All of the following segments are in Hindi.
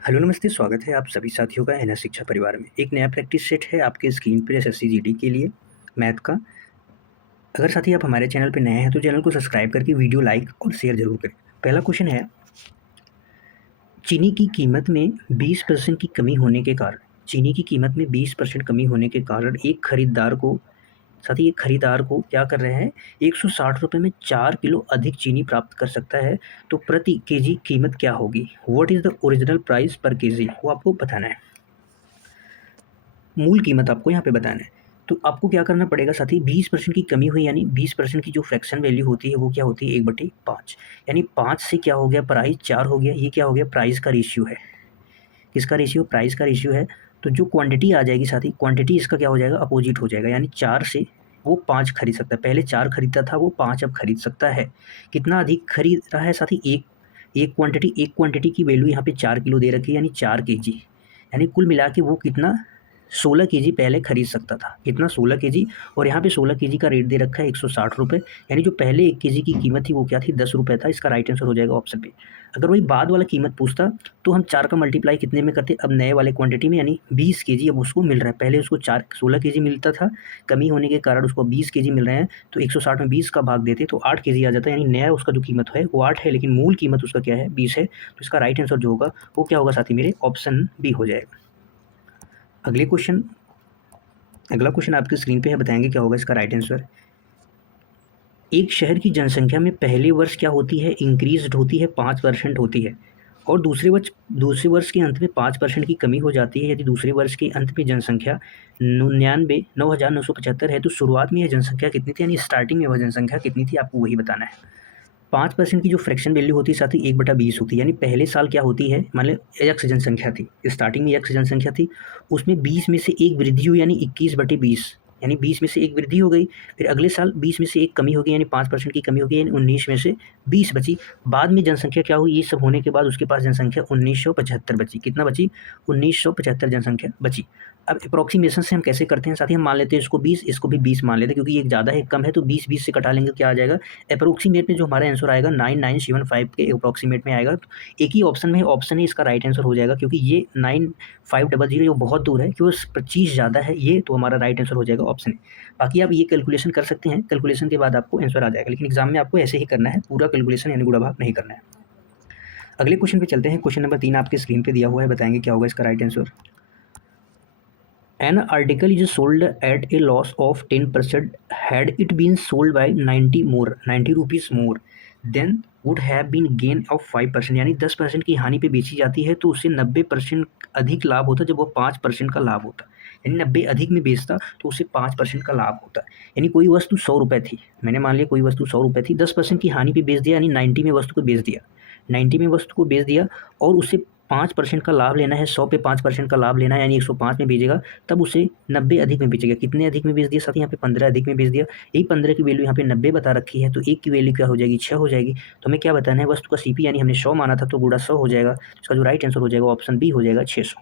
हेलो नमस्ते, स्वागत है आप सभी साथियों का एनएस शिक्षा परिवार में। एक नया प्रैक्टिस सेट है आपके स्क्रीन पर एसएससी जीडी के लिए मैथ का। अगर साथी आप हमारे चैनल पर नए हैं तो चैनल को सब्सक्राइब करके वीडियो लाइक और शेयर जरूर करें। पहला क्वेश्चन है, चीनी की कीमत में 20% की कमी होने के कारण चीनी की कीमत में 20% कमी होने के कारण एक खरीदार को क्या कर रहे हैं, 160 रुपये में 4 किलो अधिक चीनी प्राप्त कर सकता है। तो प्रति केजी कीमत क्या होगी? What is the original price पर केजी, वो आपको बताना है। मूल कीमत आपको यहाँ पे बताना है। तो आपको क्या करना पड़ेगा साथी, 20% की कमी हुई यानी 20% की जो फ्रैक्शन वैल्यू होती है वो क्या होती है, 1/5। यानी 5 से क्या हो गया, प्राइस 4 हो गया। ये क्या हो गया, प्राइस का रेशियो है। किसका रेशियो? प्राइस का रेशियो है। तो जो क्वांटिटी आ जाएगी साथी, क्वांटिटी इसका क्या हो जाएगा, अपोजिट हो जाएगा। यानी 4 से वो 5 खरीद सकता है। पहले 4 खरीदता था, वो 5 अब खरीद सकता है। कितना अधिक खरीद रहा है साथी? एक क्वांटिटी की वैल्यू यहाँ पे 4 किलो दे रखी है, यानी 4 केजी। यानी कुल मिला के वो कितना, 16 केजी पहले खरीद सकता था। कितना? 16 केजी। और यहाँ पे 16 केजी का रेट दे रखा है 160 रुपये। यानी जो पहले 1 केजी की कीमत थी वो क्या थी, 10 रुपये था। इसका राइट आंसर हो जाएगा ऑप्शन पे। अगर वही बाद वाला कीमत पूछता तो हम 4 का मल्टीप्लाई कितने में करते, अब नए वाले क्वांटिटी में, यानी 20 केजी अब उसको मिल रहा है। पहले उसको 16 केजी मिलता था, कमी होने के कारण उसको 20 केजी मिल रहे हैं। तो 160 में 20 का भाग देते तो 8 केजी आ जाता है। यानी नया उसका जो कीमत है वो 8 है, लेकिन मूल कीमत उसका क्या है, 20 है। तो इसका राइट आंसर जो होगा वो क्या होगा साथी मेरे, ऑप्शन बी हो जाएगा। अगला क्वेश्चन आपकी स्क्रीन पे है, बताएंगे क्या होगा इसका राइट आंसर। एक शहर की जनसंख्या में पहले वर्ष क्या होती है, इंक्रीज्ड होती है, 5% होती है। और दूसरे वर्ष के अंत में 5% की कमी हो जाती है। यदि दूसरे वर्ष के अंत में जनसंख्या 9,975 है तो शुरुआत में यह जनसंख्या कितनी थी, यानी स्टार्टिंग में वह जनसंख्या कितनी थी, आपको वही बताना है। 5% की जो फ्रैक्शन वैल्यू होती है साथ ही 1/20 होती है। यानी पहले साल क्या होती है, मान लो एक्स जनसंख्या थी, स्टार्टिंग में एक्स जनसंख्या थी, उसमें 20 में से एक वृद्धि हुई यानी 21/20, यानी 20 में से एक वृद्धि हो गई। फिर अगले साल 20 में से एक कमी हो गई, यानी 5% की कमी हो गई, यानी 19 में से 20 बची। बाद में जनसंख्या क्या हुई, ये सब होने के बाद उसके पास जनसंख्या 1975 बची। कितना बची? 1975 जनसंख्या बची। अब अप्रोक्सीमेशन से हम कैसे करते हैं साथी, हम मान लेते हैं इसको 20, इसको भी 20 मान लेते हैं, क्योंकि एक ज़्यादा है एक कम है, तो 20 से कटा लेंगे, क्या आ जाएगा, अप्रोक्सीमेट में जो हमारा आंसर आएगा 9975 के अप्रोक्सीमेट में आएगा। तो एक ही ऑप्शन में ऑप्शन ही इसका राइट आंसर हो जाएगा, क्योंकि ये 9500 जो बहुत दूर है, क्योंकि 25 ज़्यादा है ये, तो हमारा राइट आंसर हो जाएगा ऑप्शन ए। बाकी आप ये कैलकुलेशन कर सकते हैं, कैलकुलेशन के बाद आपको आंसर आ जाएगा, लेकिन एग्जाम में आपको ऐसे ही करना है, पूरा कैलकुलेशन यानी गुणा भाग नहीं करना है। अगले क्वेश्चन पे चलते हैं। क्वेश्चन नंबर 3 आपके स्क्रीन पे दिया हुआ है, बताएंगे क्या होगा इसका right answer. An article is sold at a loss of 10% had it been sold by 90 rupees more, then would have been gain of 5%। यानी 10% की हानि पे बेची जाती है तो उससे 90% अधिक लाभ होता जब वो 5% का लाभ होता। यानी 90 अधिक में बेचता तो उससे 5% का लाभ होता। यानी कोई वस्तु 100 रुपये थी, मैंने मान लिया कोई वस्तु 100 रुपये थी, 10% की हानि पे बेच दिया, यानी 90 में वस्तु को बेच दिया, 90 में वस्तु को बेच दिया, और उससे 5% का लाभ लेना है, 100 पे 5% का लाभ लेना है, यानी 105 में बेचेगा, तब उसे 90 अधिक में बेचेगा। कितने अधिक में बेच दिया साथ, यहाँ पे 15 अधिक में बेच दिया। यही 15 की वैल्यू यहाँ पे 90 बता रखी है, तो एक की वैल्यू क्या हो जाएगी, 6 हो जाएगी। तो हमें क्या बताना है, वस्तु का सीपी यानी हमने 100 माना था तो गुणा 100 हो जाएगा। इसका जो राइट आंसर हो जाएगा ऑप्शन बी हो जाएगा, 600।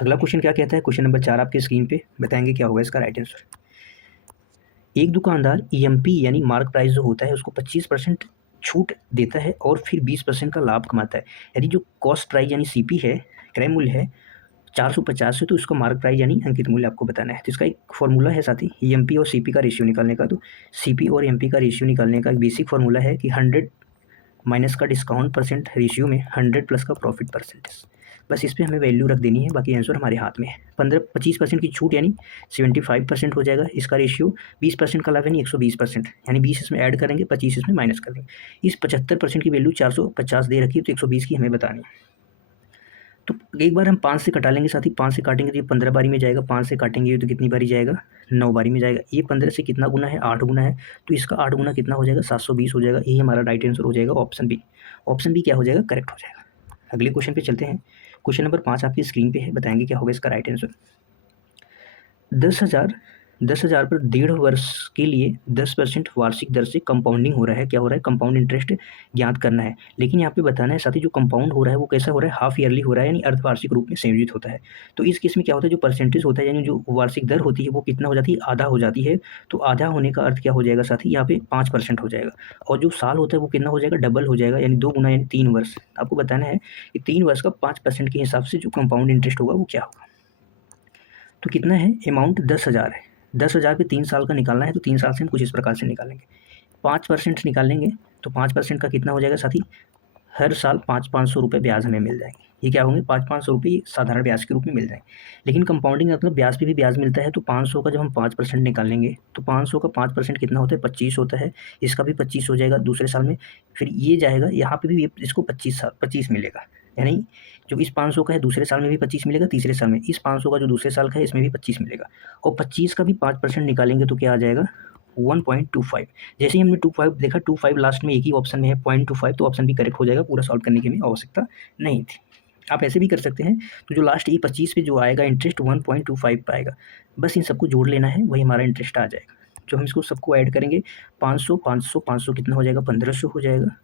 अगला क्वेश्चन क्या कहता है, क्वेश्चन नंबर 4 आपके स्क्रीन पे, बताएंगे क्या होगा इसका राइट आंसर। एक दुकानदार ईएमपी यानी मार्क प्राइस जो होता है उसको 25% छूट देता है और फिर 20% का लाभ कमाता है। यदि जो कॉस्ट प्राइस यानी सीपी है, क्रय मूल्य है 450 है, तो इसका मार्क प्राइस यानी अंकित मूल्य आपको बताना है। तो इसका एक फॉर्मूला है साथी, ईएमपी और सीपी का रेशियो निकालने का। तो सीपी और एमपी का रेशियो निकालने का एक बेसिक फॉर्मूला है कि 100 माइनस का डिस्काउंट परसेंट रेशियो में 100 प्लस का प्रॉफिट परसेंटेज। बस इस पर हमें वैल्यू रख देनी है, बाकी आंसर हमारे हाथ में है। 25% की छूट यानी 75% हो जाएगा इसका रेशियो। 20% का लाभ यानी 120%, यानी 20 इसमें ऐड करेंगे, 25 इसमें माइनस कर देंगे। इस 75% की वैल्यू 450 दे रखी है, तो 120 की हमें बतानी है। तो एक बार हम 5 से कटा लेंगे साथी, 5 से काटेंगे तो ये 15 बारी में जाएगा, 5 से काटेंगे तो कितनी बारी जाएगा, 9 बारी में जाएगा। ये 15 से कितना गुना है, 8 गुना है, तो इसका 8 गुना कितना हो जाएगा, 720 हो जाएगा। यही हमारा राइट आंसर हो जाएगा ऑप्शन बी। ऑप्शन बी क्या हो जाएगा, करेक्ट हो जाएगा। अगले क्वेश्चन पे चलते हैं। क्वेश्चन नंबर 5 आपकी स्क्रीन पे है, बताएंगे क्या होगा इसका राइट आंसर। 10,000 10,000 पर 1.5 वर्ष के लिए 10% वार्षिक दर से कंपाउंडिंग हो रहा है। क्या हो रहा है? कंपाउंड इंटरेस्ट ज्ञात करना है। लेकिन यहाँ पे बताना है साथ ही जो कंपाउंड हो रहा है वो कैसा हो रहा है? हाफ ईयरली हो रहा है, यानी अर्धवार्षिक रूप में संयोजित होता है। तो इस केस में क्या होता है? जो परसेंटेज होता है यानी जो वार्षिक दर होती है वो कितना हो जाती है? आधा हो जाती है। तो आधा होने का अर्थ क्या हो जाएगा साथी? यहाँ पे 5% हो जाएगा। और जो साल होता है वो कितना हो जाएगा? डबल हो जाएगा, यानी 2 गुना, यानी 3 वर्ष। आपको बताना है कि 3 वर्ष का 5% के हिसाब से जो कंपाउंड इंटरेस्ट होगा वो क्या होगा। तो कितना है? अमाउंट 10,000 है। 10,000 पे 3 साल का निकालना है, तो 3 साल से हम कुछ इस प्रकार से निकालेंगे। 5% निकालेंगे तो 5% का कितना हो जाएगा साथी? हर साल 500-500 रुपये ब्याज हमें मिल जाएंगे। ये क्या होंगे? 500-500 रुपये साधारण ब्याज के रूप में मिल जाएंगे। लेकिन कंपाउंडिंग मतलब ब्याज पे भी ब्याज मिलता है। तो 500 का जब हम 5% निकालेंगे तो 500 का 5% कितना होता है? 25 होता है। इसका भी 25 हो जाएगा दूसरे साल में। फिर ये जाएगा, यहाँ पे भी इसको 25 मिलेगा, यानी जो इस 500 का है दूसरे साल में भी 25 मिलेगा, तीसरे साल में इस 500 का जो दूसरे साल का है इसमें भी 25 मिलेगा। और 25 का भी 5% निकालेंगे तो क्या आ जाएगा? 1.25। जैसे ही हमने 25 देखा, 25 लास्ट में एक ही ऑप्शन में है 0.25, तो ऑप्शन भी करेक्ट हो जाएगा। पूरा सॉल्व करने की हमें आवश्यकता नहीं थी। आप ऐसे भी कर सकते हैं। तो जो लास्ट ये 25 पे जो आएगा इंटरेस्ट 1.25 पे आएगा। बस इन सबको जोड़ लेना है, वही हमारा इंटरेस्ट आ जाएगा। जो हम इसको सबको ऐड करेंगे 500 500 500 कितना हो जाएगा? 1500 हो जाएगा।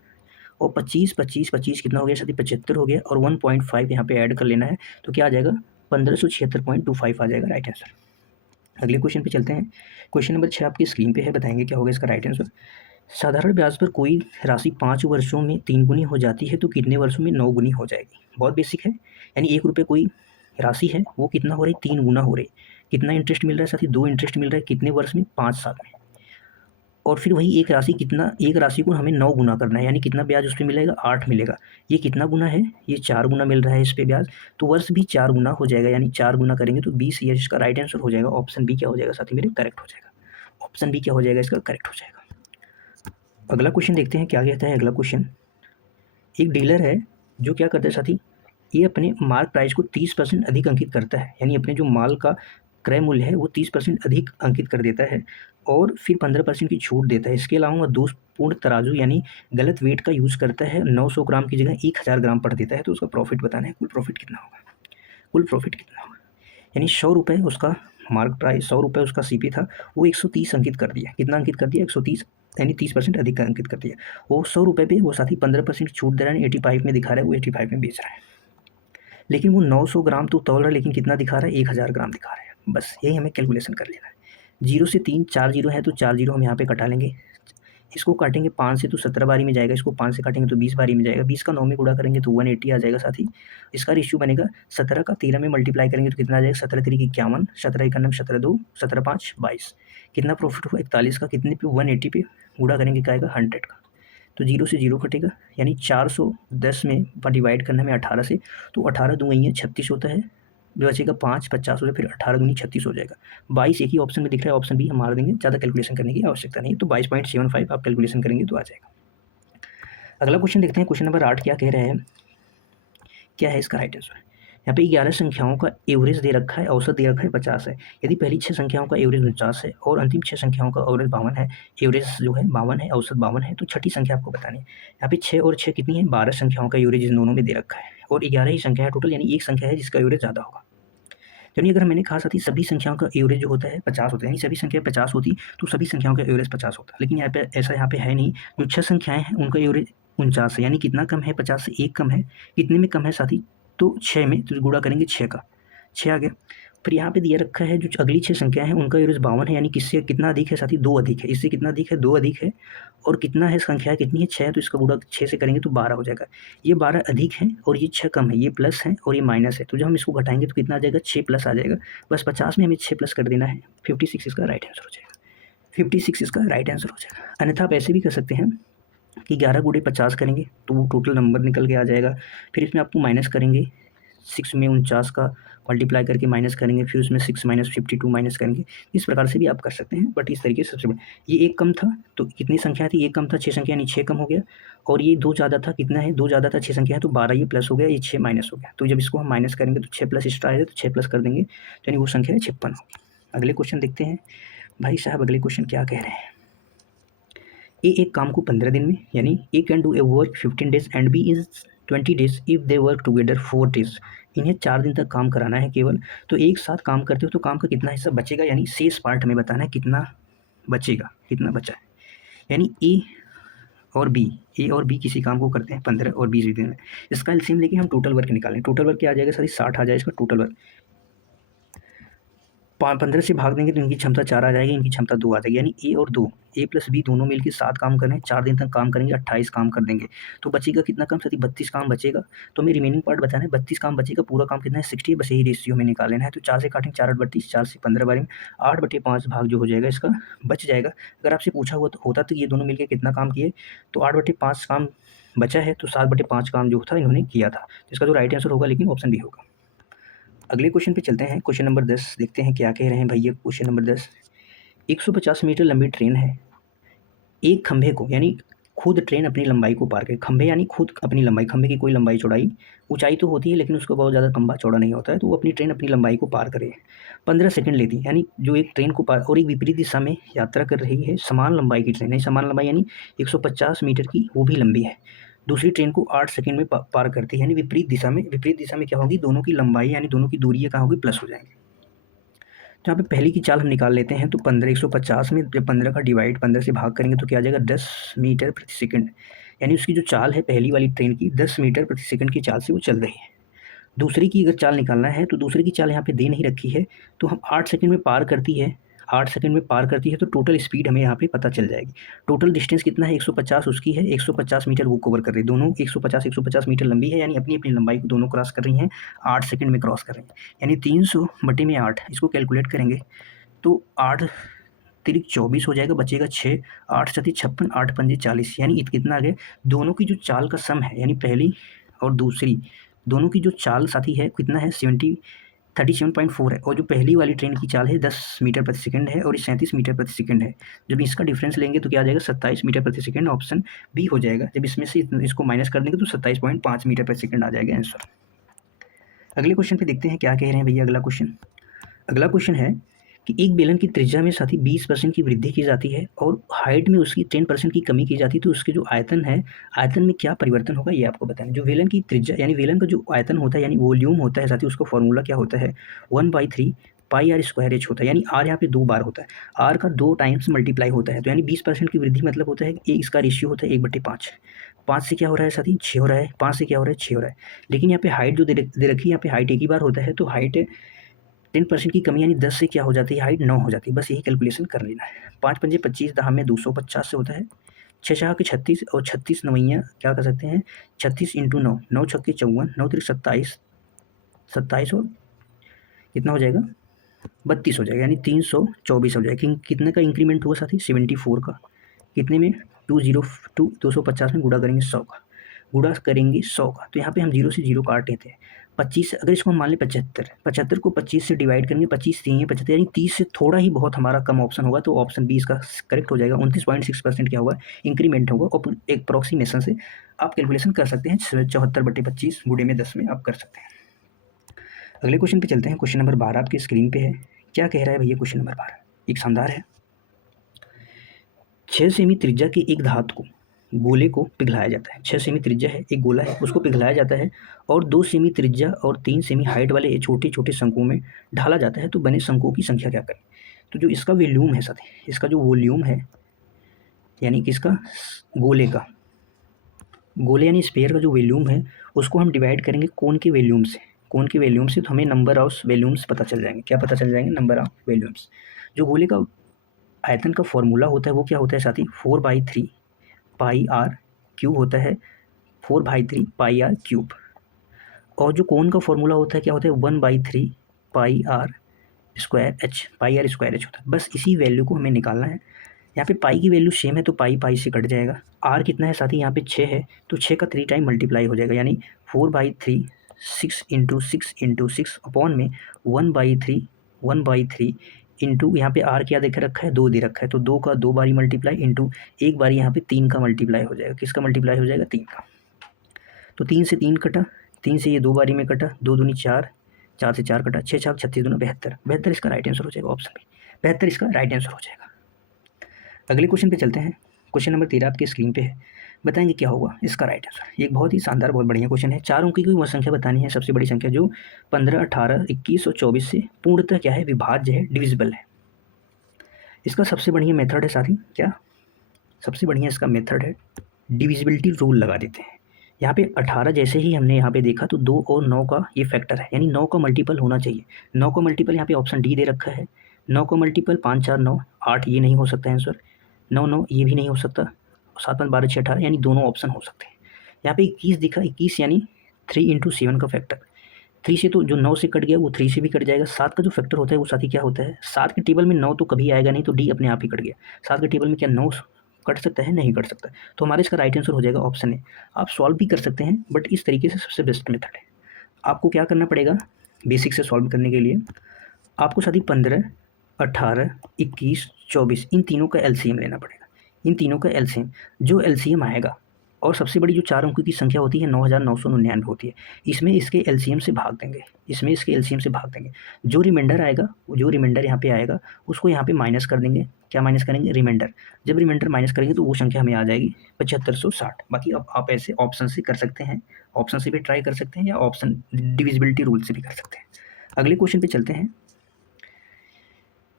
और 25 25 25 कितना हो गया साथी? 75 हो गया। और 1.5 यहाँ पे ऐड कर लेना है तो क्या आ जाएगा? 1576.25 आ जाएगा राइट आंसर। अगले क्वेश्चन पे चलते हैं। क्वेश्चन नंबर 6 आपकी स्क्रीन पे है, बताएंगे क्या होगा इसका राइट आंसर। साधारण ब्याज पर कोई राशि 5 वर्षों में 3 गुनी हो जाती है तो कितने वर्षों में 9 गुनी हो जाएगी? बहुत बेसिक है। यानी 1 रुपये कोई राशि है वो कितना हो रही? 3 गुना हो रही। कितना इंटरेस्ट मिल रहा है साथी? 2 इंटरेस्ट मिल रहा है। कितने वर्ष में? 5 साल में। और फिर वही एक राशि एक राशि को हमें 9 गुना करना है, यानी कितना ब्याज उस पे मिलेगा? 8 मिलेगा। ये कितना गुना है? ये 4 गुना मिल रहा है इस पे ब्याज। तो वर्ष भी 4 गुना हो जाएगा, यानी 4 गुना करेंगे तो 20 ईयर इसका राइट आंसर हो जाएगा। ऑप्शन बी क्या हो जाएगा साथी मेरे? करेक्ट हो जाएगा। ऑप्शन बी क्या हो जाएगा इसका? करेक्ट हो जाएगा। अगला क्वेश्चन देखते हैं क्या कहता है अगला क्वेश्चन। एक डीलर है जो क्या करता है साथी? ये अपने मार्क प्राइस को 30% अधिक अंकित करता है, यानी अपने जो माल का क्रय मूल्य है वो 30% अधिक अंकित कर देता है और फिर 15% की छूट देता है। इसके अलावा वह दोषपूर्ण तराजू यानी गलत वेट का यूज़ करता है, 900 ग्राम की जगह 1000 ग्राम पड़ देता है। तो उसका प्रॉफिट बताना है, कुल प्रॉफिट कितना होगा? कुल प्रॉफिट कितना होगा? यानी 100 रुपये उसका मार्क प्राइस, 100 रुपये उसका सीपी था, वो 130 अंकित कर दिया। कितना अंकित कर दिया? 130, यानी 30% अधिक अंकित कर दिया। वो 100 रुपये पे वो साथी 15% छूट दे रहा है, 85 में दिखा रहा है, वो 85 में बेच रहा है। लेकिन वो 900 ग्राम तो तौल रहा है, लेकिन कितना दिखा रहा है? 1000 ग्राम दिखा रहा है। बस यही हमें कैलकुलेशन कर लेना है। 0 से 3 4 जीरो है तो 4 जीरो हम यहाँ पे कटा लेंगे। इसको काटेंगे 5 से तो 17 बारी में जाएगा, इसको 5 से काटेंगे तो 20 बारी में जाएगा। 20 का 9 में गुणा करेंगे तो 180 आ जाएगा साथी। इसका रेशियो बनेगा 17 का 13 में मल्टीप्लाई करेंगे तो कितना आ जाएगा? 17 3 51, 17 1 17 2, 17 5 22। कितना प्रॉफिट हुआ? 41 का। कितने पे? 180 पे गुणा करेंगे क्या आएगा? 100 का। तो 0 से 0 कटेगा, यानी 410 में डिवाइड करना है 18 से, तो 18 दूनी है 36 होता है, बचेगा 5 50 हो जाए, फिर 18 दूनी 36 हो जाएगा। 22 एक ही ऑप्शन में दिख रहा है, ऑप्शन बी हम मार देंगे, ज़्यादा कैलकुलेशन करने की आवश्यकता नहीं है। तो 22.75 आप कैलकुलेशन करेंगे तो आ जाएगा। अगला क्वेश्चन देखते हैं। क्वेश्चन नंबर 8 क्या कह रहे हैं, क्या है इसका राइट आंसर। यहाँ पे 11 संख्याओं का एवरेज दे रखा है, औसत दे रखा है 50 है। यदि पहली 6 संख्याओं का एवरेज 49 है और अंतिम 6 संख्याओं का एवरेज 52 है, एवरेज जो है 52 है, औसत 52 है, तो छठी संख्या आपको बतानी है। यहाँ पे 6 और 6 कितनी है? 12 संख्याओं का एवरेज इन दोनों में दे रखा है और 11 ही संख्या है टोटल, यानी एक संख्या है जिसका एवरेज ज़्यादा होगा। यानी अगर मैंने कहा साथी सभी संख्याओं का एवरेज जो होता है 50 होता है, यानी सभी संख्याएं 50 होती तो सभी संख्याओं का एवरेज 50 होता। लेकिन यहाँ पे ऐसा यहाँ पे है नहीं। जो 6 संख्याएं हैं उनका एवरेज 49 है, यानी कितना कम है? 50 से एक कम है। कितने में कम है साथी? तो 6 में, तो गुणा करेंगे 6 का, 6 आ गया। फिर यहाँ पे दिया रखा है जो अगली 6 संख्याएं हैं उनका एवरेज 52 है, यानी किससे कितना अधिक है साथी? 2 अधिक है। इससे कितना अधिक है? 2 अधिक है। और कितना है संख्या कितनी है? 6, तो इसका गुणा 6 से करेंगे तो 12 हो जाएगा। ये 12 अधिक है और ये 6 कम है, ये प्लस है और ये माइनस है। तो जब हम इसको घटाएंगे तो कितना आ जाएगा? 6 प्लस आ जाएगा। बस 50 में हमें 6 प्लस कर देना है, 56 इसका राइट आंसर हो जाएगा। 56 इसका राइट आंसर हो जाएगा। अन्यथा आप ऐसे भी कर सकते हैं कि 11 गुणे 50 करेंगे तो वो टोटल नंबर निकल के आ जाएगा। फिर इसमें आपको माइनस करेंगे, 6 में 49 का मल्टीप्लाई करके माइनस करेंगे, फिर उसमें 6 माइनस 52 माइनस करेंगे। इस प्रकार से भी आप कर सकते हैं, बट इस तरीके से सबसे बड़ा ये एक कम था तो कितनी संख्या थी? एक कम था 6 संख्या, यानी 6 कम हो गया। और ये 2 ज़्यादा था, कितना है? 2 ज़्यादा था 6 संख्या है, तो 12 ये प्लस हो गया, ये 6 माइनस हो गया। तो जब इसको हम माइनस करेंगे तो 6 प्लस एक्स्ट्रा आएगा, तो 6 प्लस कर देंगे, तो यानी वो संख्या 56 होगी। अगले क्वेश्चन देखते हैं भाई साहब। अगले क्वेश्चन क्या कह रहे हैं। ए एक काम को 15 दिन में, यानी A can do a work 15 days and B is 20 days if they work together 4 days. इन्हें 4 दिन तक काम कराना है केवल। तो एक साथ काम करते हो तो काम का कितना हिस्सा बचेगा, यानी शेष पार्ट हमें बताना है कितना बचेगा, कितना बचा है। यानी ए और बी किसी काम को करते हैं 15 और 20 दिन में। इसका एलसीएम लेके हम टोटल वर्क निकालें। टोटल वर्क क्या आ जाएगा सर, 60 आ जाएगा इसका टोटल वर्क। 15 से भाग देंगे तो इनकी क्षमता 4 आ जाएगी, इनकी क्षमता 2 आ जाएगी। यानी ए और 2, ए प्लस बी दोनों मिलकर 7 काम कर रहे हैं, 4 दिन तक काम करेंगे, 28 काम कर देंगे। तो बचेगा कितना काम सर, 32 काम बचेगा। तो हमें रिमेनिंग पार्ट बताना है, 32 काम बचेगा, पूरा काम कितना है 60, बस यही रेशियो हमें निकाल लेना है। तो 4 से काटेंगे 4 8 32, 4 से 15 बारे में 8/5 भाग जो हो जाएगा इसका बच जाएगा। अगर आपसे पूछा हुआ तो होता तो ये दोनों मिलकर कितना काम किए, तो 8/5 काम बचा है, तो 7/5 काम जो था इन्होंने किया था। तो इसका जो राइट आंसर होगा लेकिन ऑप्शन बी होगा। अगले क्वेश्चन पे चलते हैं, क्वेश्चन नंबर 10 देखते हैं क्या कह रहे हैं भैया। क्वेश्चन नंबर 10, 150 मीटर लंबी ट्रेन है, एक खंभे को, यानी खुद ट्रेन अपनी लंबाई को पार करे। खंभे यानी खुद अपनी लंबाई, खंभे की कोई लंबाई चौड़ाई ऊंचाई तो होती है लेकिन उसको बहुत ज़्यादा लंबा चौड़ा नहीं होता है, तो वो अपनी ट्रेन अपनी लंबाई को पार करे 15 सेकंड लेती है। यानी जो एक ट्रेन को पार और एक विपरीत दिशा में यात्रा कर रही है, समान लंबाई की ट्रेन है, समान लंबाई यानी 150 मीटर की, वो भी लंबी है, दूसरी ट्रेन को 8 सेकंड में पार करती है। यानी विपरीत दिशा में, विपरीत दिशा में क्या होगी, दोनों की लंबाई यानी दोनों की दूरियाँ कहाँ होगी, प्लस हो जाएंगी। तो यहाँ पे पहली की चाल हम निकाल लेते हैं। तो 15 150 में जब 15 का डिवाइड 15 से भाग करेंगे तो क्या आ जाएगा 10 मीटर प्रति सेकंड। यानी उसकी जो चाल है पहली वाली ट्रेन की 10 मीटर प्रति सेकंड की चाल से वो चल रही है। दूसरी की अगर चाल निकालना है तो दूसरी की चाल यहाँ पे दे नहीं रखी है, तो हम 8 सेकंड में पार करती है, 8 सेकंड में पार करती है, तो टोटल स्पीड हमें यहाँ पे पता चल जाएगी। टोटल डिस्टेंस कितना है, 150 उसकी है, 150 मीटर वो कवर कर रही है। दोनों 150 मीटर लंबी है, यानी अपनी अपनी लंबाई को दोनों क्रॉस कर रही हैं, 8 सेकंड में क्रॉस कर रही हैं। यानी 300/8 इसको कैलकुलेट करेंगे तो 8 तिरिक 24 हो जाएगा, बचेगा 6, 8 सती 56, 8 पंजे 40, यानी कितना आ गया। दोनों की जो चाल का सम है, यानी पहली और दूसरी दोनों की जो चाल साथी है कितना है 37.4 है, और जो पहली वाली ट्रेन की चाल है 10 मीटर प्रति सेकंड है और 37 मीटर प्रति सेकंड है। जब इसका डिफरेंस लेंगे तो क्या आ जाएगा 27 मीटर प्रति सेकंड, ऑप्शन बी हो जाएगा। जब इसमें से इसको माइनस कर देंगे तो 27.5 मीटर प्रति सेकंड आ जाएगा आंसर। अगले क्वेश्चन पे देखते हैं क्या कह रहे हैं भैया। अगला क्वेश्चन है कि एक बेलन की त्रिज्या में साथ ही 20% की वृद्धि की जाती है और हाइट में उसकी 10% की कमी की जाती है, तो उसके जो आयतन है, आयतन में क्या परिवर्तन होगा ये आपको बताना है। जो बेलन की त्रिज्या यानी बेलन का जो आयतन होता है यानी वॉल्यूम होता है, साथ ही उसका फॉर्मूला क्या होता है 1/3 पाई आर स्क्वायर एच होता है। यानी आर यहाँ पे 2 बार होता है, आर का 2 टाइम्स मल्टीप्लाई होता है, तो यानी 20% की वृद्धि मतलब होता है कि इसका रेशियो होता है 1/5। 5 से क्या हो रहा है साथी 6 हो रहा है, 5 से क्या हो रहा है 6 हो रहा है। लेकिन यहाँ पे हाइट जो दे रखी है, यहाँ पे हाइट एक ही बार होता है, तो हाइट 10% की कमी यानी 10 से क्या हो जाती है हाइट 9 हो जाती है, बस यही कैलकुलेशन कर लेना है। 5 पंजे 25, दहा में 250 से होता है, 6 छः के 36 और 36 नवैया क्या कर सकते हैं 36 इंटू 9, 9 छक्के 54, 9 तिरिक 27, 27 और कितना हो जाएगा 32 हो जाएगा, यानी 324 हो जाएगा। कितने का इंक्रीमेंट हुआ साथी 74 का, कितने में 250 में गुणा करेंगे 100 का, गुणा करेंगे 100 का, तो यहाँ पे हम 0 से 0 काट लेते हैं। 25 अगर इसको हम मान लें 75 को 25 से डिवाइड करेंगे, 25 3 है 75, यानी 30 से थोड़ा ही बहुत हमारा कम ऑप्शन होगा, तो ऑप्शन बी इसका करेक्ट हो जाएगा। 29.6% क्या होगा इंक्रीमेंट होगा, और एक अप्रॉक्सीमेशन से आप कैलकुलेशन कर सकते हैं, 74/25 गुणे में 10 में आप कर सकते हैं। अगले क्वेश्चन पे चलते हैं। क्वेश्चन नंबर 12 आपके स्क्रीन पे है। क्या कह रहा है भैया क्वेश्चन नंबर 12, एक शानदार है। 6 सेमी त्रिज्या के एक धातु को गोले को पिघलाया जाता है। 6 सेमी त्रिज्या है, एक गोला है, उसको पिघलाया जाता है और 2 सेमी त्रिज्या और 3 सेमी हाइट वाले छोटे छोटे शंकुओं में ढाला जाता है, तो बने शंकुओं की संख्या क्या करें। तो जो इसका वॉल्यूम है साथी, इसका जो वॉल्यूम है यानी कि इसका गोले का, गोले यानी स्फीयर का जो वॉल्यूम है उसको हम डिवाइड करेंगे कोन के वॉल्यूम से, कोन के वॉल्यूम से, तो हमें नंबर ऑफ वॉल्यूम्स पता चल जाएंगे। क्या पता चल जाएंगे, नंबर ऑफ वॉल्यूम्स। जो गोले का आयतन का फॉर्मूला होता है वो क्या होता है साथी 4/3 पाई आर क्यूब होता है, 4/3 पाई आर क्यूब। और जो कोन का फॉर्मूला होता है क्या होता है 1/3 pi r square h, pi r square h होता है। बस इसी वैल्यू को हमें निकालना है। यहाँ पे पाई की वैल्यू सेम है तो पाई पाई से कट जाएगा। आर कितना है साथी यहाँ पे 6 है, तो 6 का 3 टाइम मल्टीप्लाई हो जाएगा, यानी 4/3 6 इंटू 6 अपॉन में 1/3 इंटू यहाँ पे आर क्या देख रखा है 2 दे रखा है, तो 2 का 2 बारी मल्टीप्लाई इंटू एक बारी यहाँ पे 3 का मल्टीप्लाई हो जाएगा। किसका मल्टीप्लाई हो जाएगा 3 का, तो 3 से 3 कटा, 3 से ये 2 बारी में कटा, 2 दूनी 4, 4 से 4 कटा, 6 6 36 दूना 72, 72 इसका राइट आंसर हो जाएगा, ऑप्शन बी 72 इसका राइट आंसर हो जाएगा। अगले क्वेश्चन पे चलते हैं। क्वेश्चन नंबर 13 आपके स्क्रीन पे है। बताएंगे क्या होगा इसका राइट आंसर। एक बहुत ही शानदार बहुत बढ़िया क्वेश्चन है। 4 अंक की कोई वह संख्या बतानी है, सबसे बड़ी संख्या जो 15, 18, 21 और 24 से पूर्णतः क्या है, विभाज्य है, डिविजिबल है। इसका सबसे बढ़िया मेथड है साथी, क्या सबसे बढ़िया इसका मेथड है, डिविजिबिलिटी रूल लगा देते हैं। यहाँ पे 18 जैसे ही हमने यहाँ पे देखा तो 2 और 9 का ये फैक्टर है, यानी 9 का मल्टीपल होना चाहिए। 9 का मल्टीपल यहाँ पे ऑप्शन डी दे रखा है। 9 का मल्टीपल 5, 4, 9, 8 ये नहीं हो सकता आंसर। 9, 9 ये भी नहीं हो सकता। 7, 5, 12, 6, 18 यानी दोनों ऑप्शन हो सकते हैं। यहाँ पे 21 दिखा, 21 यानी 3 इंटू 7 का फैक्टर। 3 से तो जो 9 से कट गया वो 3 से भी कट जाएगा। 7 का जो फैक्टर होता है वो साथी क्या होता है, 7 के टेबल में 9 तो कभी आएगा नहीं, तो डी अपने आप ही कट गया। 7 के टेबल में क्या 9 कट सकता है, नहीं कट सकता। तो हमारे इसका राइट आंसर हो जाएगा ऑप्शन ए। आप सॉल्व भी कर सकते हैं, बट इस तरीके से सबसे बेस्ट मेथड है। आपको क्या करना पड़ेगा बेसिक से सॉल्व करने के लिए, आपको साथी 15, 18, 21, 24 इन तीनों का एलसीएम लेना पड़ेगा। इन तीनों का एलसीएम, जो एलसीएम आएगा, और सबसे बड़ी जो 4 अंकों की संख्या होती है 9999 होती है, इसमें इसके एलसीएम से भाग देंगे, इसमें इसके एलसीएम से भाग देंगे। जो रिमाइंडर आएगा, जो रिमाइंडर यहाँ पे आएगा उसको यहाँ पे माइनस कर देंगे। क्या माइनस करेंगे, रिमाइंडर। जब रिमाइंडर माइनस करेंगे तो वो संख्या हमें आ जाएगी 7560। बाकी अब आप ऐसे ऑप्शन से कर सकते हैं, ऑप्शन से भी ट्राई कर सकते हैं, या ऑप्शन डिविजिबिलिटी रूल से भी कर सकते हैं। अगले क्वेश्चन पे चलते हैं।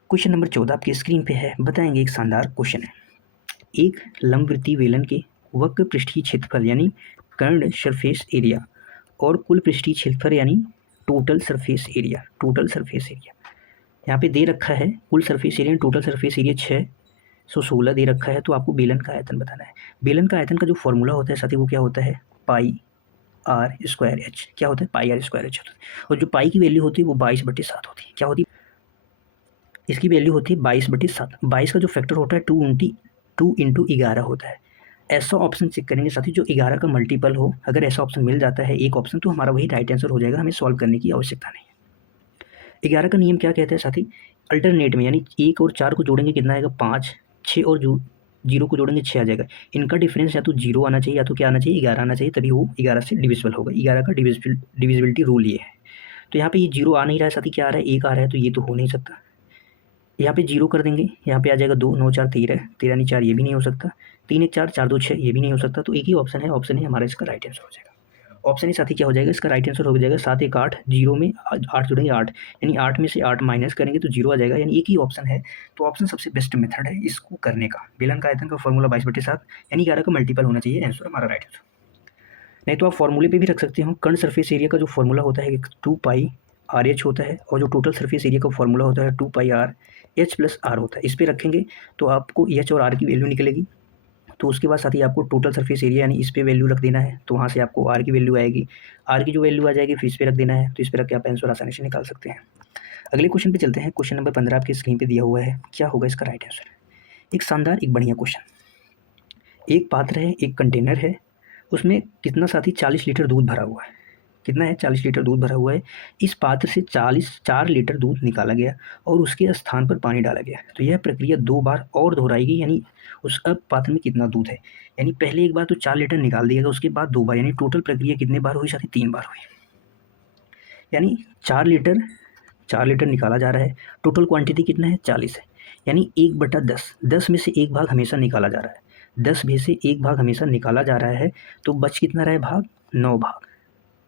क्वेश्चन नंबर 14 आपकी स्क्रीन पे है। बताएंगे, एक शानदार क्वेश्चन है। एक लंबवृत्तीय बेलन के वक्र पृष्ठीय क्षेत्रफल यानी कर्ण सरफेस एरिया और कुल पृष्ठीय क्षेत्रफल यानी total surface area, total surface area यहाँ पे दे रखा है। कुल surface area, total surface area 616 दे रखा है। तो आपको बेलन का आयतन बताना है। बेलन का आयतन का जो फॉर्मूला होता है साथी वो क्या होता है, पाई आर स्क्वायर एच। क्या होता है, पाई आर स्क्वायर एच होता है। और जो पाई की वैल्यू होती है वो 22/7 होती है। क्या होती है, इसकी वैल्यू होती है 22/7। 22 का जो फैक्टर होता है 2 इंटू 11 होता है। ऐसा ऑप्शन चेक करेंगे साथी जो 11 का मल्टीपल हो। अगर ऐसा ऑप्शन मिल जाता है एक ऑप्शन, तो हमारा वही राइट आंसर हो जाएगा, हमें सॉल्व करने की आवश्यकता नहीं है। 11 का नियम क्या कहता है साथी, अल्टरनेट में, यानी 1 और 4 को जोड़ेंगे कितना आएगा 5, 6 और 0 को जोड़ेंगे 6 आ जाएगा। इनका डिफरेंस या तो 0 आना चाहिए या तो क्या आना चाहिए, 11 आना चाहिए, तभी वो 11 से डिविजिबल होगा। 11 का डिविजिबिलिटी रूल ये है। तो यहाँ पे ये 0 आ नहीं रहा है साथी, क्या आ रहा है, 1 आ रहा है, तो ये तो हो नहीं सकता। यहाँ पे 0 कर देंगे, यहाँ पे आ जाएगा 2, 9, 4, 13, 13 नहीं 4, ये भी नहीं हो सकता। 3, 1, 4, 4, 2, 6, ये भी नहीं हो सकता। तो एक ही ऑप्शन है, ऑप्शन है हमारा इसका राइट आंसर हो जाएगा। ऑप्शन ही साथी क्या हो जाएगा, इसका राइट आंसर हो जाएगा 7, 1, 8, 0 में 8 जुड़ेंगे 8, यानी 8 में से 8 माइनस करेंगे तो 0 आ जाएगा, यानी एक ही ऑप्शन है। तो ऑप्शन सबसे बेस्ट मेथड है इसको करने का। बेलन का आयतन का फॉर्मूला 22/7 यानी 11 का मल्टीपल होना चाहिए, आंसर हमारा राइट आंसर। नहीं तो आप फॉर्मूले पे भी रख सकते हो। कर्ण सरफेस एरिया का जो फॉर्मूला होता है 2 पाई आर एच होता है, और जो टोटल सरफेस एरिया का फॉर्मूला होता है 2 पाई आर एच प्लस आर होता है। इस पर रखेंगे तो आपको एच और आर की वैल्यू निकलेगी। तो उसके बाद साथ ही आपको टोटल सरफेस एरिया यानी इस पे वैल्यू रख देना है, तो वहाँ से आपको आर की वैल्यू आएगी। आर की जो वैल्यू आ जाएगी फिर इस पे रख देना है, तो इस पे रख के आप आंसर आसानी से निकाल सकते हैं। अगले क्वेश्चन पे चलते हैं। क्वेश्चन नंबर 15 आपकी स्क्रीन पे दिया हुआ है। क्या होगा इसका राइट आंसर। एक शानदार एक बढ़िया क्वेश्चन। एक पात्र है, एक कंटेनर है, उसमें कितना साथी 40 लीटर दूध भरा हुआ है। कितना है, 40 लीटर दूध भरा हुआ है। इस पात्र से 4 लीटर दूध निकाला गया और उसके स्थान पर पानी डाला गया। तो यह प्रक्रिया 2 बार और दोहराएगी, यानी उस अब पात्र में कितना दूध है। यानी पहले एक बार तो 4 लीटर निकाल दिया गया, उसके बाद 2 बार, यानी टोटल प्रक्रिया कितने बार हुई साथी, 3 बार हुई। यानी 4 लीटर निकाला जा रहा है, टोटल क्वांटिटी कितना है 40 है, यानी 1/10। 10 में से एक भाग हमेशा निकाला जा रहा है, 10 में से एक भाग हमेशा निकाला जा रहा है। तो बच कितना रहा है भाग, 9 भाग।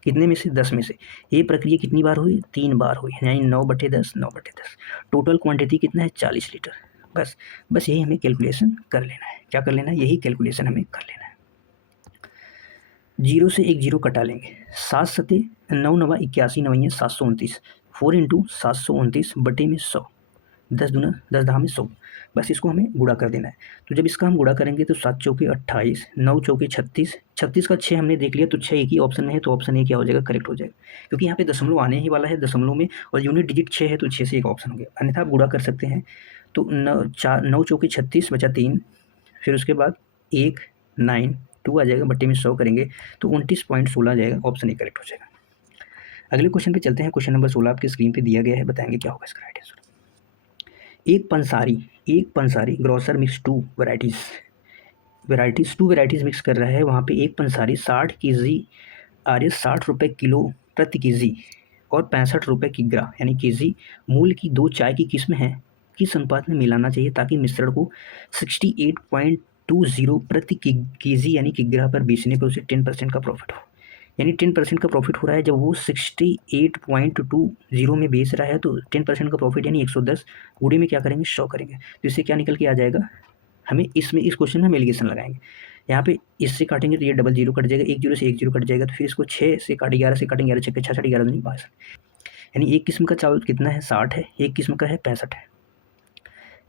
कितने में से, 10 में से। ये प्रक्रिया कितनी बार हुई, 3 बार हुई, यानी 9/10, 9/10। टोटल क्वांटिटी कितना है 40 लीटर। बस यही हमें कैलकुलेशन कर लेना है। क्या कर लेना है, यही कैलकुलेशन हमें कर लेना है। 0 से एक 0 कटा लेंगे। 7 सते 9 नवा 81 नवैया 729, 4 इंटू 729 बटे में 100, 10 दूना 10 दहा में 100। बस इसको हमें गुणा कर देना है। तो जब इसका हम गुणा करेंगे तो 7 चौके 28, 9 चौके 36, 36 का 6 हमने देख लिया, तो 6 एक ही ऑप्शन में है, तो ऑप्शन ए क्या हो जाएगा, करेक्ट हो जाएगा। क्योंकि यहाँ पे दशमलव आने ही वाला है दशमलव में, और यूनिट डिजिट 6 है, तो 6 से एक ऑप्शन हो गया। अन्यथा आप गुणा कर सकते हैं। तो 9 चौके 36 बचा 3, फिर उसके बाद 1 9 2 आ जाएगा, बट्टे में 100 करेंगे तो 29.16 आ जाएगा, ऑप्शन ए करेक्ट हो जाएगा। अगले क्वेश्चन पे चलते हैं। क्वेश्चन नंबर 16 आपकी स्क्रीन पे दिया गया है। बताएंगे क्या होगा इसका राइट आंसर। एक पंसारी ग्रोसर मिक्स 2 वेराइटीज़ मिक्स कर रहा है। वहाँ पे एक पंसारी 60 केजी आर्य 60 रुपये किलो प्रति केजी और 65 रुपये किग्रा यानी केजी मूल की 2 चाय की किस्म है किस अनुपात में मिलाना चाहिए ताकि मिश्रण को 620 प्रति केजी यानी किग्रा पर बेचने पर उसे 10% का प्रॉफिट हो, यानी 10% का प्रॉफिट हो रहा है। जब वो 68.20 में बेच रहा है तो 10% का प्रॉफिट यानी 110 गुणे में क्या करेंगे 100 करेंगे, तो इससे क्या निकल के आ जाएगा, हमें इसमें इस क्वेश्चन में हम एलिगेशन लगाएंगे। यहाँ पे इससे काटेंगे तो ये डबल जीरो कट जाएगा, एक जीरो से एक जीरो कट जाएगा, तो फिर इसको 6 से काटे 11 से काटेंगे, 11 छक्के 66 11 दूनी 62, यानी एक किस्म का चावल कितना है 60 है, एक किस्म का है 65 है।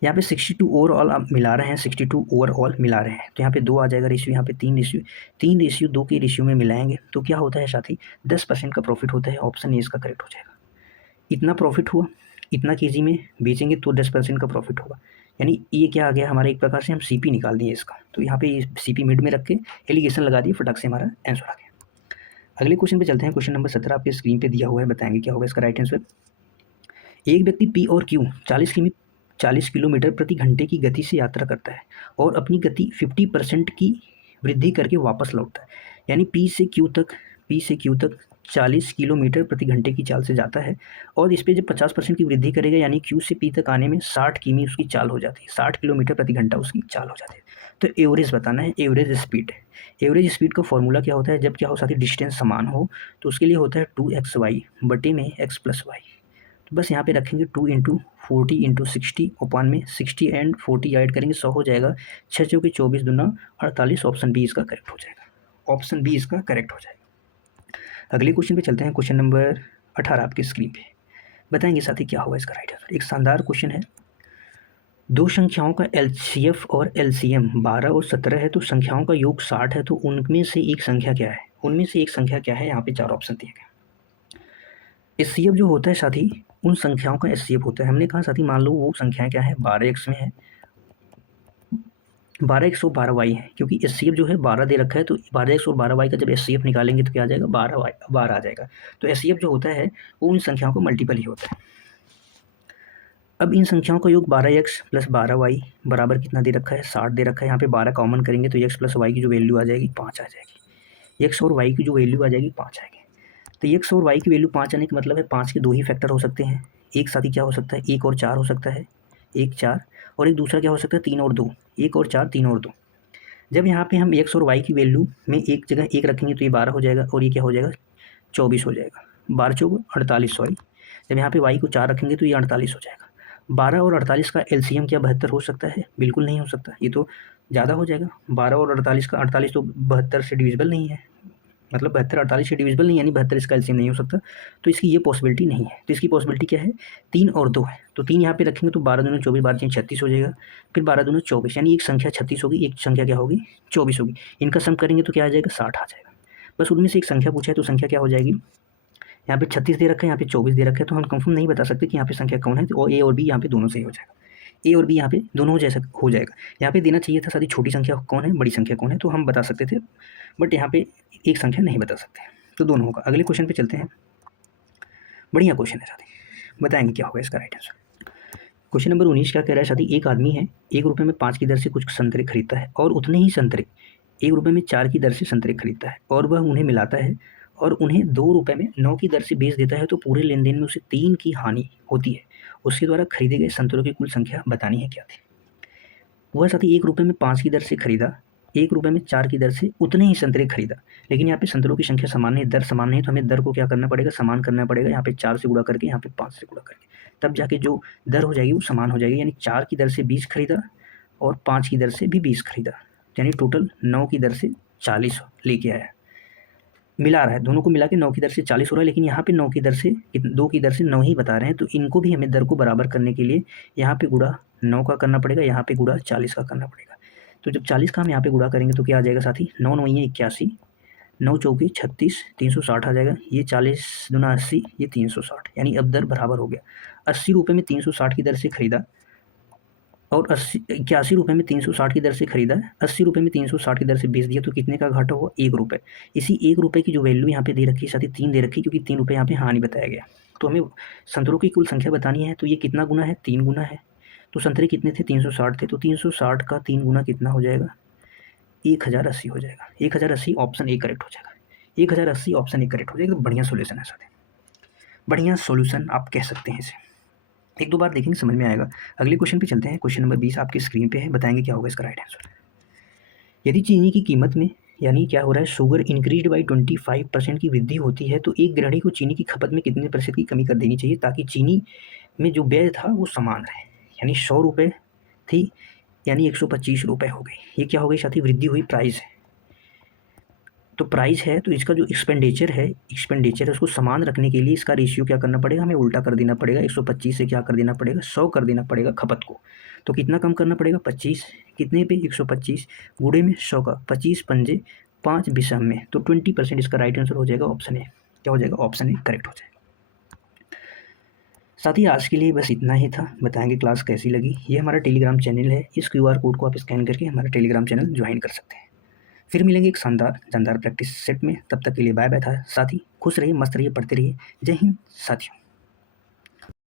यहाँ पे 62 ओवरऑल आप मिला रहे हैं, 62 ओवरऑल मिला रहे हैं, तो यहाँ पे 2 आ जाएगा रेशियो, यहाँ पे 3:2 के रेशियो में मिलाएंगे तो क्या होता है साथी 10% का प्रॉफिट होता है। ऑप्शन ए इसका करेक्ट हो जाएगा। इतना प्रॉफिट हुआ, इतना केजी में बेचेंगे तो 10% का प्रॉफिट होगा, यानी ये क्या आ गया हमारा, एक प्रकार से हम सीपी निकाल दिए इसका, तो यहाँ पे सीपी मिड में रख के एलिगेशन लगा दिए, फटाक से हमारा आंसर आ गया। अगले क्वेश्चन पे चलते हैं। क्वेश्चन नंबर 17 आपके स्क्रीन पे दिया हुआ है, बताएंगे क्या होगा इसका राइट आंसर। एक व्यक्ति पी और क्यू 40 किलोमीटर प्रति घंटे की गति से यात्रा करता है और अपनी गति 50% की वृद्धि करके वापस लौटता है, यानी पी से क्यू तक 40 किलोमीटर प्रति घंटे की चाल से जाता है और इस पर जब 50% की वृद्धि करेगा यानी क्यू से पी तक आने में 60 किमी उसकी चाल हो जाती है, 60 किलोमीटर प्रति घंटा उसकी चाल हो जाती है। तो एवरेज बताना है, एवरेज स्पीड। एवरेज स्पीड का फॉर्मूला क्या होता है, जब क्या हो साथी डिस्टेंस समान हो तो उसके लिए होता है 2xy बटे में x+y। तो बस यहाँ पे रखेंगे 2 × 40 × 60 ओपान में 60 एंड 40 ऐड करेंगे 100 हो जाएगा, 6 चौके 24 दूना 48, ऑप्शन बी इसका करेक्ट हो जाएगा, ऑप्शन बी इसका करेक्ट हो जाएगा। अगले क्वेश्चन पे चलते हैं। क्वेश्चन नंबर 18 आपकी स्क्रीन पे, बताएंगे साथी क्या होगा इसका राइट आंसर। एक शानदार क्वेश्चन है, दो संख्याओं का एलसीएफ और एलसीएम 12 और 17 है तो संख्याओं का योग 60 है, तो उनमें से एक संख्या क्या है, उनमें से एक संख्या क्या है, यहाँ पे 4 ऑप्शन दिए गए। एचसीएफ जो होता है साथी उन संख्याओं का एचसीएफ होता है, हमने कहा साथी मान लो वो संख्या क्या है 12x में है, 12x और 12y है, क्योंकि एचसीएफ जो है 12 दे रखा है, तो 12x और 12y का जब एचसीएफ निकालेंगे तो क्या आ जाएगा 12 आ जाएगा। तो एचसीएफ जो होता है वो उन संख्याओं का मल्टीपल ही होता है। अब इन संख्याओं का योग 12x + 12y बराबर कितना दे रखा है 60 दे रखा है, यहाँ पे 12 कॉमन करेंगे तो x + y की जो वैल्यू आ जाएगी 5 आ जाएगी, x और y की जो वैल्यू आ जाएगी 5 आएगी। तो x और y की वैल्यू 5 आने का मतलब है 5 के 2 ही फैक्टर हो सकते हैं, एक साथी क्या हो सकता है 1 और 4 हो सकता है, 1 4, और एक दूसरा क्या हो सकता है 3 और 2, 1 और 4 3 और 2। जब यहाँ पे हम x और y की वैल्यू में एक जगह 1 रखेंगे तो ये 12 हो जाएगा और ये क्या हो जाएगा 24 हो जाएगा, 12 चौक 48 सॉरी। जब यहाँ पे y को 4 रखेंगे तो ये 48 हो जाएगा। 12 और 48 का एलसीएम क्या 72 हो सकता है, बिल्कुल नहीं हो सकता, ये तो ज़्यादा हो जाएगा। 12 और 48 का 48 तो 72 से डिविजिबल नहीं है, मतलब 72 48 से डिविजिबल नहीं, यानी 72 इसका एलसीएम नहीं हो सकता, तो इसकी ये पॉसिबिलिटी नहीं है। तो इसकी पॉसिबिलिटी क्या है 3 और 2 है, तो 3 यहाँ पे रखेंगे तो 12 दूनी 24, 12 3 36 हो जाएगा, फिर 12 दूनी 24, यानी एक संख्या 36 होगी, एक संख्या क्या होगी 24 होगी, इनका सम करेंगे तो क्या आ जाएगा 60 आ जाएगा। बस उनमें से एक संख्या पूछा है तो संख्या क्या हो जाएगी, यहाँ पे 36 दे रखा है, यहाँ पे 24 दे रखा है, तो हम कंफर्म नहीं बता सकते कि यहाँ पे संख्या कौन है, तो ए और बी यहाँ पे दोनों सही हो जाएगा, ए और बी यहाँ पे दोनों जैसा हो जाएगा। यहाँ पे देना चाहिए था सारी छोटी संख्या कौन है बड़ी संख्या कौन है, तो हम बता सकते थे, बट यहाँ पे एक संख्या नहीं बता सकते, तो दोनों होगा। अगले क्वेश्चन पे चलते हैं, बढ़िया क्वेश्चन है साथी, बताएंगे क्या होगा इसका राइट आंसर। क्वेश्चन नंबर 19 क्या कह रहा है साथी, एक आदमी है 1 रुपये में 5 की दर से कुछ संतरे खरीदता है और उतने ही संतरे 1 रुपये में 4 की दर से संतरे खरीदता है और वह उन्हें मिलाता है और उन्हें 2 रुपये में 9 की दर से बेच देता है, तो पूरे लेन देन में उसे 3 की हानि होती है। उसके द्वारा खरीदे गए संतरों की कुल संख्या बतानी है क्या थी। वह साथी 1 रुपये में 5 की दर से खरीदा, 1 रुपये में 4 की दर से उतने ही संतरे खरीदा, लेकिन यहाँ पे संतरों की संख्या समान नहीं, दर समान नहीं, तो हमें दर को क्या करना पड़ेगा समान करना पड़ेगा, यहाँ पे 4 से गुणा करके यहाँ पे 5 से गुणा करके, तब जाके जो दर हो जाएगी वो समान हो जाएगी, यानी 4 की दर से 20 खरीदा और 5 की दर से भी 20 खरीदा, यानी टोटल 9 की दर से 40 लेके आया, मिला रहा है दोनों को मिला के 9 की दर से 40 हो रहा है, लेकिन यहाँ पे 9 की दर से 2 की दर से 9 ही बता रहे हैं, तो इनको भी हमें दर को बराबर करने के लिए यहाँ पे गुणा 9 का करना पड़ेगा, यहाँ पे गुणा 40 का करना पड़ेगा। तो जब 40 का हम यहाँ पे गुणा करेंगे तो क्या आ जाएगा साथी 9 9 ये 81, 9 चौके 36, 360 आ जाएगा, ये 40 दूना 80, ये 360, यानी अब दर बराबर हो गया। 80 रुपये में 360 की दर से खरीदा और 81 रुपये में 360 की दर से खरीदा, 80 रुपये में 360 की दर से बेच दिया, तो कितने का घाटा हुआ 1 रुपये। इसी 1 रुपये की जो वैल्यू यहाँ पे दे रखी है साथ ही 3 दे रखी है, क्योंकि 3 रुपये यहाँ पे हानि बताया गया, तो हमें संतरों की कुल संख्या बतानी है, तो ये कितना गुना है 3 गुना है, तो संतरे कितने थे 360 थे, तो 360 का 3 गुना कितना हो जाएगा 1080 हो जाएगा, 1080 ऑप्शन ए करेक्ट हो जाएगा, 1080 ऑप्शन ए करेक्ट हो जाएगा। तो बढ़िया सोल्यूशन है साथ, बढ़िया सोल्यूशन आप कह सकते हैं इसे, एक दो बार देखेंगे समझ में आएगा। अगले क्वेश्चन पे चलते हैं। क्वेश्चन नंबर 20 आपकी स्क्रीन पे है, बताएंगे क्या होगा इसका राइट आंसर। यदि चीनी की कीमत में यानी क्या हो रहा है, शुगर इंक्रीज बाई 25% की वृद्धि होती है, तो एक गृहिणी को चीनी की खपत में कितने प्रतिशत की कमी कर देनी चाहिए ताकि चीनी में जो व्यय था वो समान रहे। यानी 100 रुपये थी, यानी 125 रुपये हो गई। ये क्या हो गई साथी, वृद्धि हुई, प्राइस है। तो प्राइस है तो इसका जो एक्सपेंडिचर है उसको समान रखने के लिए इसका रेशियो क्या करना पड़ेगा, हमें उल्टा कर देना पड़ेगा। 125 से क्या कर देना पड़ेगा, 100 कर देना पड़ेगा खपत को। तो कितना कम करना पड़ेगा, 25 कितने पे, 125 गुणे में 100 का, 25 पंजे 5 विषम में, तो 20% इसका राइट आंसर हो जाएगा ऑप्शन ए। क्या हो जाएगा, ऑप्शन ए करेक्ट हो जाएगा। साथ ही आज के लिए बस इतना ही था। बताएंगे क्लास कैसी लगी। ये हमारा टेलीग्राम चैनल है, इस QR कोड को आप स्कैन करके हमारा टेलीग्राम चैनल ज्वाइन कर सकते हैं। फिर मिलेंगे एक शानदार जानदार प्रैक्टिस सेट में। तब तक के लिए बाय बाय था साथी। खुश रहिए, मस्त रहिए, पढ़ते रहिए। जय हिंद साथियों।